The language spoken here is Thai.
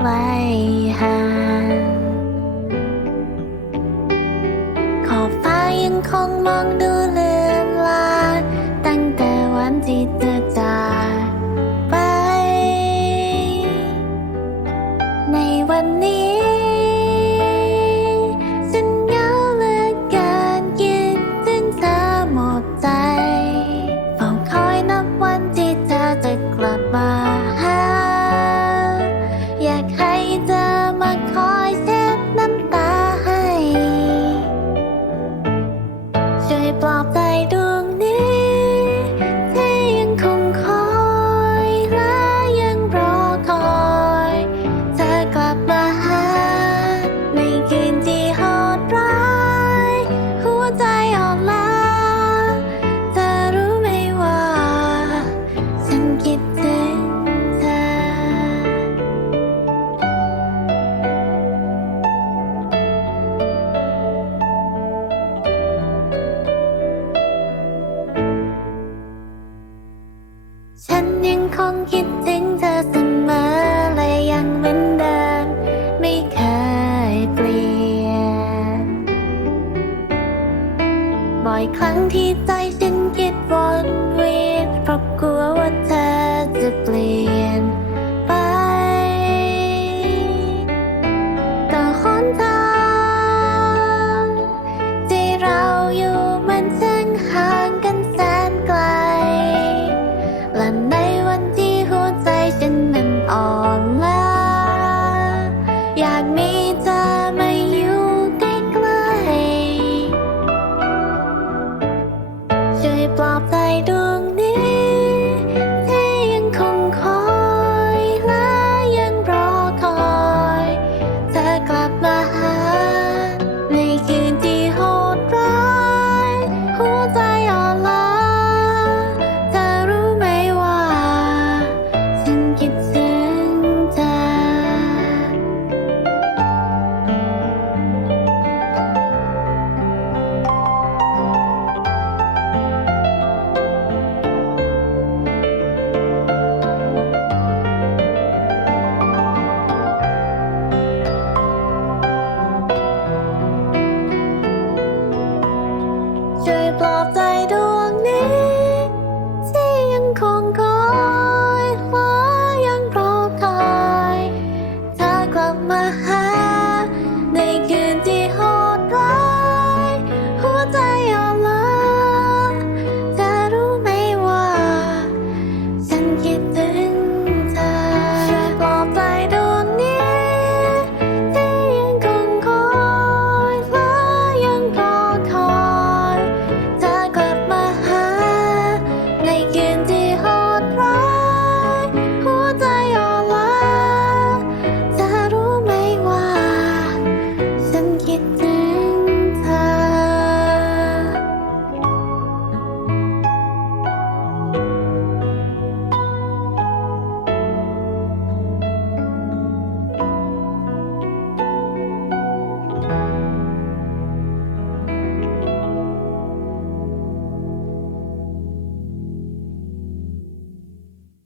ไกลห่างขอบฟ้ายังคงมองดูเลย blah, blah. บ่อยครั้งที่ใจฉันคิดวนเวียนเพราะกลัวว่าเธอ ปลอบใจด้วย